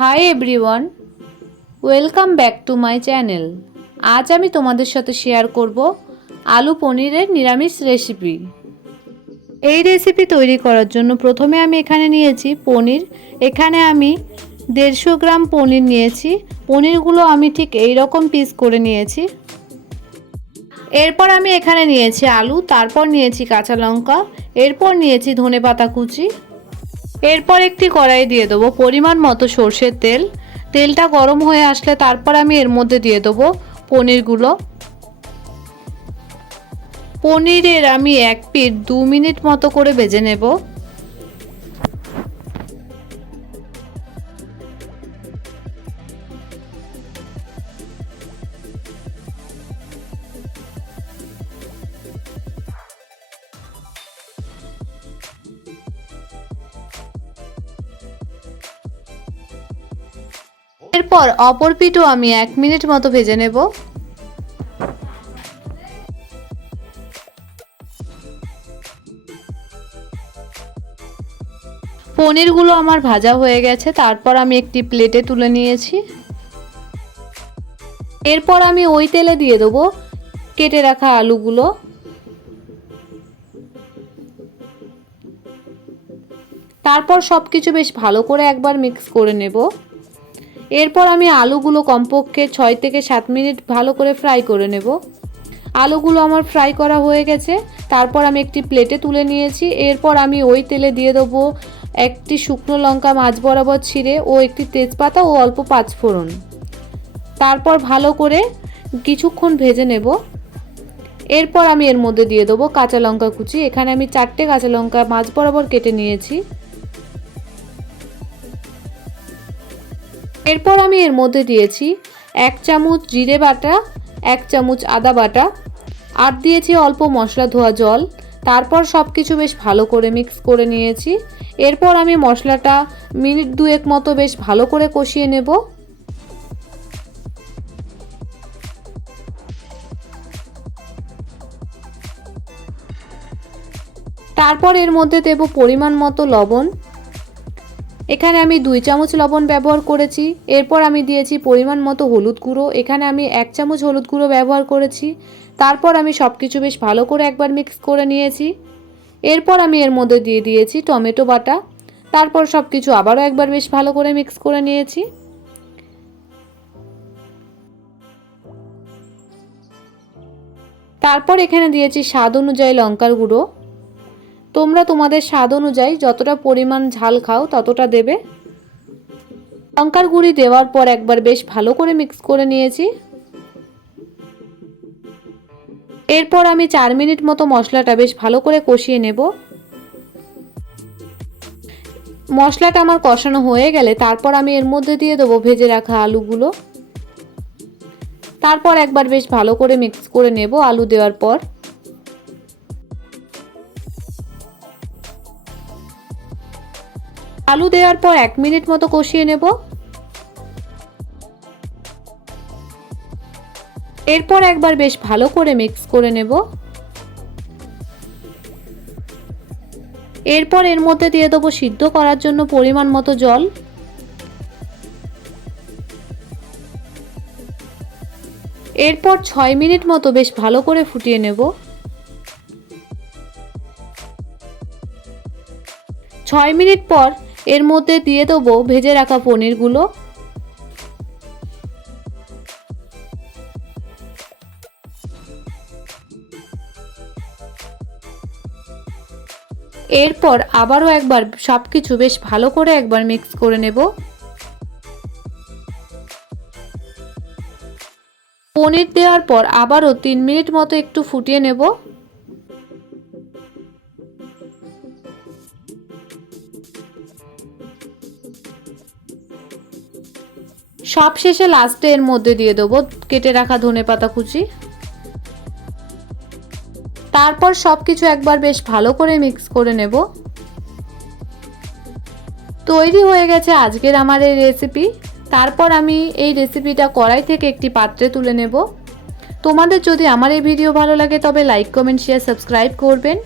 Hi everyone, welcome back to my channel. আজ আমি তোমাদের সাথে শেয়ার করব আলু পনিরের নিরামিষ রেসিপি। এই রেসিপি তৈরি করার জন্য প্রথমে আমি এখানে নিয়েছি পনির। এখানে আমি 150 গ্রাম পনির নিয়েছি। পনিরগুলো আমি ঠিক এই রকম পিস করে নিয়েছি। এরপর আমি এখানে নিয়েছি আলু, তারপর নিয়েছি কাঁচা লঙ্কা, এরপর নিয়েছি ধনেপাতা কুচি। এরপর একটি কড়াই দিয়ে দেবো পরিমাণ মতো সরষের তেল। তেলটা গরম হয়ে আসলে তারপর আমি এর মধ্যে দিয়ে দেবো পনিরগুলো। পনিরের আমি এক পিঠ 2 মিনিট মতো করে ভেজে নেব। এরপর অপর পিঠও আমি 1 মিনিট মতো ভেজে নেব। পনিরগুলো আমার ভাজা হয়ে গেছে, তারপর আমি একটি প্লেটে তুলে নিয়েছি। এরপর আমি ওই তেলে দিয়ে দেবো কেটে রাখা আলুগুলো। তারপর সব কিছু বেশ ভালো করে একবার মিক্স করে নেব। এরপর আমি আলুগুলো কমপক্ষে 6 থেকে 7 মিনিট ভালো করে ফ্রাই করে নেব। আলুগুলো আমার ফ্রাই করা হয়ে গেছে, তারপর আমি একটি প্লেটে তুলে নিয়েছি। এরপর আমি ওই তেলে দিয়ে দেবো একটি শুকনো লঙ্কা মাঝ বরাবর ছিঁড়ে ও একটি তেজপাতা ও অল্প 5 ফোড়ন। তারপর ভালো করে কিছুক্ষণ ভেজে নেব। এরপর আমি এর মধ্যে দিয়ে দেবো কাঁচা লঙ্কা কুচি। এখানে আমি 4টে কাঁচা লঙ্কা মাঝ বরাবর কেটে নিয়েছি। এরপর আমি এর মধ্যে দিয়েছি 1 চামচ জিরে বাটা, 1 চামচ আদা বাটা, আর দিয়েছি অল্প মশলা ধোয়া জল। তারপর সব কিছু বেশ ভালো করে মিক্স করে নিয়েছি। এরপর আমি মশলাটা মিনিট 2 মতো বেশ ভালো করে কষিয়ে নেব। তারপর এর মধ্যে দেব পরিমাণ মতো লবণ। এখানে আমি 2 চামচ লবণ ব্যবহার করেছি। এরপর আমি দিয়েছি পরিমাণ মতো হলুদ গুঁড়ো। এখানে আমি 1 চামচ হলুদ গুঁড়ো ব্যবহার করেছি। তারপর আমি সব কিছু বেশ ভালো করে একবার মিক্স করে নিয়েছি। এরপর আমি এর মধ্যে দিয়ে দিয়েছি টমেটো বাটা। তারপর সব কিছু আবারও একবার বেশ ভালো করে মিক্স করে নিয়েছি। তারপর এখানে দিয়েছি স্বাদ অনুযায়ী লঙ্কার গুঁড়ো। তোমরা তোমাদের স্বাদ অনুযায়ী যতটা পরিমাণ ঝাল খাও ততটা দেবে। লঙ্কার গুঁড়ি দেওয়ার পর একবার বেশ ভালো করে মিক্স করে নিয়েছি। এরপর আমি 4 মিনিট মতো মশলাটা বেশ ভালো করে কষিয়ে নেব। মশলাটা আমার কষানো হয়ে গেলে তারপর আমি এর মধ্যে দিয়ে দেবো ভেজে রাখা আলুগুলো। তারপর একবার বেশ ভালো করে মিক্স করে নেব আলু দেওয়ার পর। আলু দেওয়ার পর 1 মিনিট মতো কষিয়ে নেব। এরপর একবার বেশ ভালো করে মিক্স করে নেব। এরপর এর মধ্যে দিয়ে দেবো সিদ্ধ করার জন্য পরিমাণ মতো জল। এরপর 6 মিনিট মতো বেশ ভালো করে ফুটিয়ে নেব। 6 মিনিট পর এর মধ্যে দিয়ে দেবো ভেজে রাখা পনিরগুলো। এরপর আবারও একবার সব কিছু বেশ ভালো করে একবার মিক্স করে নেব। পনির দেওয়ার পর আবারও 3 মিনিট মতো একটু ফুটিয়ে নেব। সবশেষে লাস্টে এর মধ্যে দিয়ে দেবো কেটে রাখা ধনেপাতা কুচি। তারপর সবকিছু একবার বেশ ভালো করে মিক্স করে নেব। তৈরি হয়ে গেছে আজকের আমার এই রেসিপি। তারপর আমি এই রেসিপিটা কড়াই থেকে একটি পাত্রে তুলে নেব। তোমাদের যদি আমার এই ভিডিও ভালো লাগে তবে লাইক, কমেন্ট, শেয়ার, সাবস্ক্রাইব করবেন।